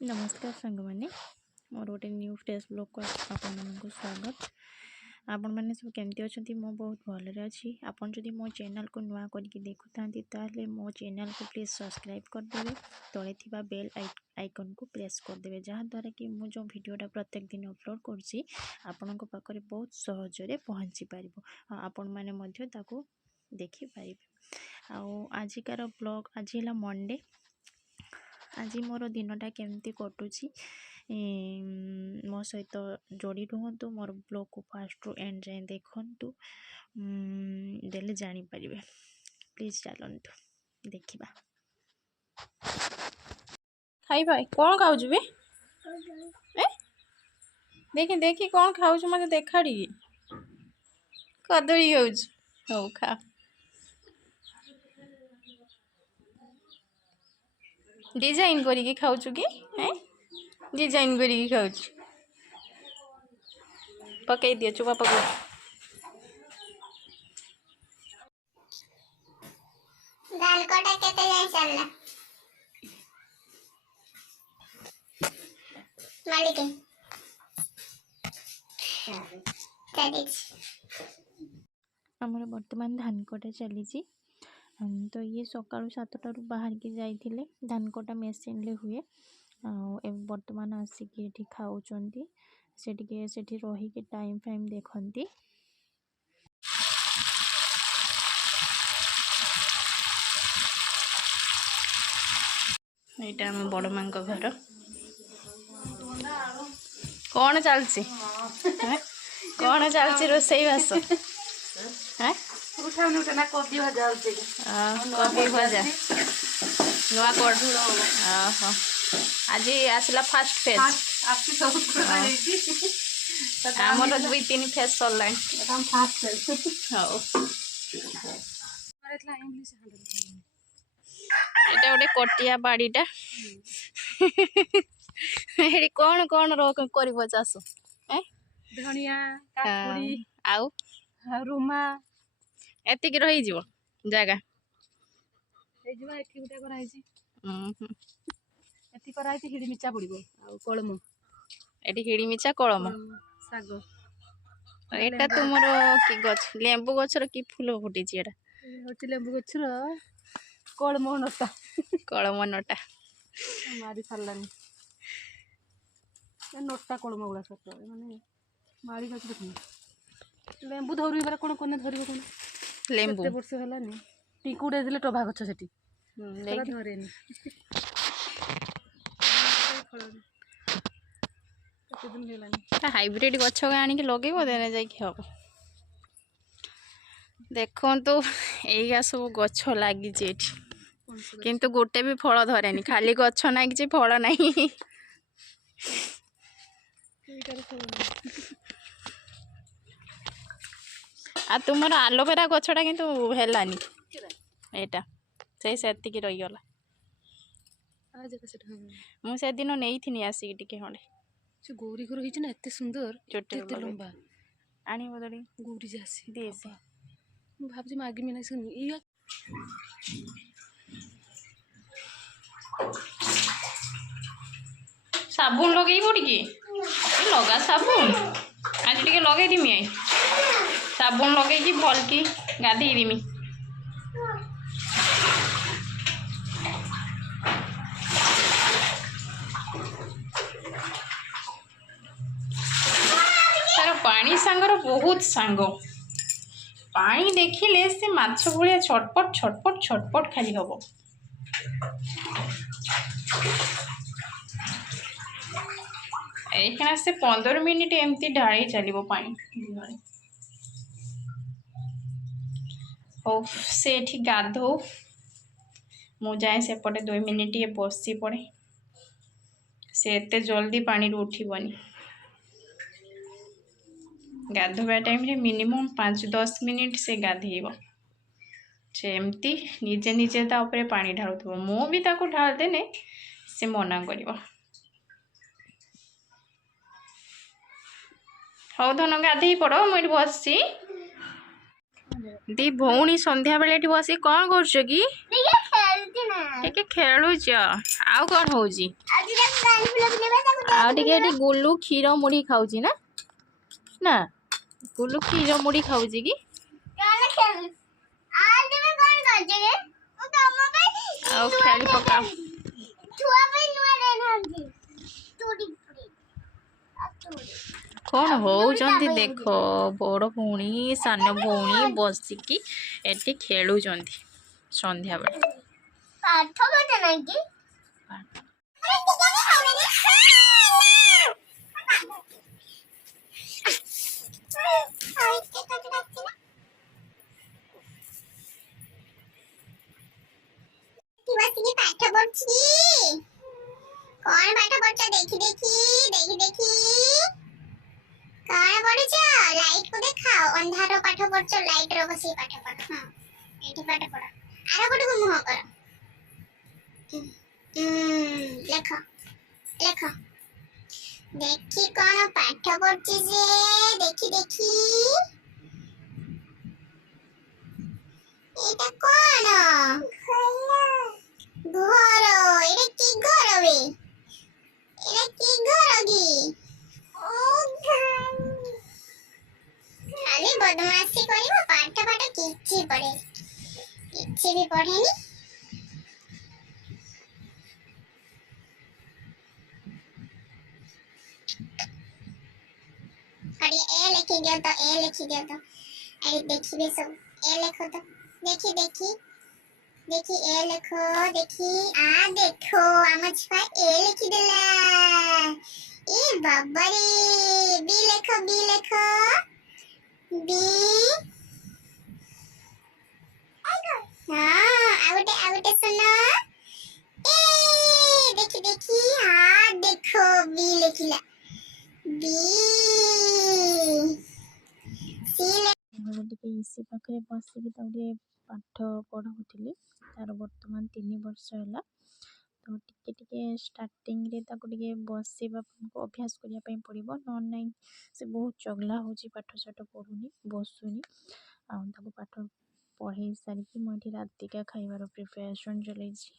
नमस्कार सांग मैंने मोर गोटे न्यू फ्रेश ब्लॉग को आपको स्वागत। आपण मैंने सब केमती अच्छा मो बहुत भलरे अच्छी। आपन जदि मो चैनल को नुआ करके देखु ताले मो चैनल को प्लीज सब्सक्राइब करदेवे। तले थिबा बेल आइकन को प्रेस करदेवे जहाँद्वारा कि मु जो वीडियोटा प्रत्येक दिन अपलोड करछि आपण पाखे बहुत सहजरे पहुँची पार। आपण मैंने मध्य ताको देखि पारिबे। आजिकार ब्लॉग आज है मंडे। आज मोर दिनटा केमती कटुची मो सहित जोड़ी रुहतु। मोर ब्लॉग को फास्ट रु एंड जाए देखु देले जानी पारिबे। प्लीज चलतु देखिबा। खाई भाई कौन खाऊ बे देखी देखी कौन खाऊ मत देखाड़ी कदली हो खा डिजाइन करिकी खाऊ कि डिजाइन करिकी खाऊ पकई दिए चुपा पकड़ दाल कोटा केते जाय चलला मालिक आमर वर्तमान धान कटा चली। तो ये सकाळु 7टारू बाहर के जाइथिले धान कटा मेसीन ले हुए। वर्तमान आसिक ये खाऊंट से रही के टाइम फाइम देखती। यहाँ आम बड़ माँ घर कौन चलती कौन चलती रोसई बास कोबी भजा कोबी भजा नुआ कोड आज आसला फास्ट फेज आमर 2-3 फेज सरला एटा गोटे कटिया बाड़ीटा एडी कौन कौन कर चाष धनिया काकुड़ी आउ रुमा एतिक रही जीव जगह एठी गुटा कराइछि एठी कराइछि हिडी मिचा पड़िबो आ कळम एठी हिडी मिचा कळम साग एटा तुमरो की गछ लेंबू गछर की फूल फुटिछि एटा होछि लेंबू गछर कळम नटा कळम नटा मारी सारलानी नटा कळम गुड़ा सत माने मारी गछ देखनी लेंबू धरु बार कोन कोने धरिबो कोन लेंबू केते वर्ष हलानी टिकुडे दिले टभा गछ सेठी धरेनी हाइब्रिड गछ आनिक लगेब देने जाइए हम देखु तो यही सब गछ लगी किंतु गोटे भी फल धरेनी खाली गछ नागी फल नहीं। आ तुम आलोवेरा गछटा किंतु हेलानी एटा से रहीगला मुझे दिन नहीं आसिक टिके खंडे गौरी घर होती ना एत सुंदर चोटे लंबा आनी बदली गौरी जासी दे भावजी मागी मिना सुनी साबुन लगे पड़ी लगा साबुन आज टे लगे दीमी आई साबुन लगे भल की गाधे दीमी तार पानी सांगर बहुत सांग पानी देखिले से माछ भलिया छटपट छटपट छटपट खाली हम एखना से 15 मिनिट एमती ढाई चलो पानी हो से गाधो मु जाए सेपटे 2 मिनिट ये बसी पड़े से एते जल्दी पानी उठिबनी गाधोबा टाइम रे मिनिमम 5-10 मिनिट से गाधेब से एमती निजे निजे ता ऊपर पानी ढालुथबो मु भी ताको ढाल देने से मना करिवो। हौ धन गाधे पड़ो मुझे बसी दी भौणी संध्या बेले बसी कौन कर खेलुच आउ कौन हो ଆଉ ଟିକେ ଏଠି ଗୁଲୁ କ୍ଷୀର ମୁଢ଼ି ଖାଉଛି ନା ନା ଗୁଲୁ କ୍ଷୀର ମୁଢ଼ି ଖାଉଛି କି ଆଉ ଖେଳି ପକା କଣ ହଉଛନ୍ତି ଦେଖ ବଡ଼ ଭଉଣୀ ସାନ ଭଉଣୀ ବସିକି ଏଠି ଖେଳୁଛନ୍ତି ସନ୍ଧ୍ୟାବେଳେ ବସିକି ପାଠ ପଢୁଛି କଣ ପାଠ ପଢୁଛ ଦେଖି କଣ ପଢୁଛ ଲାଇଟ୍ କୁ ଦେଖାଅ ଅନ୍ଧାର ପାଠ ପଢୁଛ ଲାଇଟ୍ ର ବସିକି ପାଠ ପଢ ହଁ ଏଇଠି ପାଠ ପଢ ଆର ପଟକୁ ମୁହଁ କର ଲେଖ ଲେଖ ଦେଖି କଣ ପାଠ ପଢୁଛି ଯେ ଦେଖି এটা কোন ঘর এটা কি ঘর বে এটা কি ঘর কি খালি বদমাশি করিব পাঠ কিছু পড়ে କିଛି ବି ପଢେନି अरे ए लिखी दिया तो अरे देखिए सब ए लिखो तो देखी ए लिखो देखी आ देखो आम छुआ ए लिखी देला ए बाबा रे बी लिखो बी हाँ आउटे सुनो ए देखी हाँ देखो बी लिखिला बी ଟିକେ ଇସି ପାଖରେ ବସିକି ତାକୁ ଟିକେ ପାଠ ପଢ଼ାଉଥିଲି ତାର ବର୍ତ୍ତମାନ 3 ବର୍ଷ ହେଲା ତ ଟିକେ ଷ୍ଟାର୍ଟିଂରେ ତାକୁ ଟିକେ ବସିବା ଅଭ୍ୟାସ କରିବା ପାଇଁ ପଡ଼ିବ ନହେଲେ ନାହିଁ ସେ ବହୁତ ଚଗଲା ହେଉଛି ପାଠ ସାଠ ପଢ଼ୁନି ବସୁନି ଆଉ ତାକୁ ପାଠ ପଢ଼େଇ ସାରିକି ମୁଁ ଏଠି ରାତିକା ଖାଇବାର ପ୍ରିପାରେସନ୍ ଚଲେଇଛି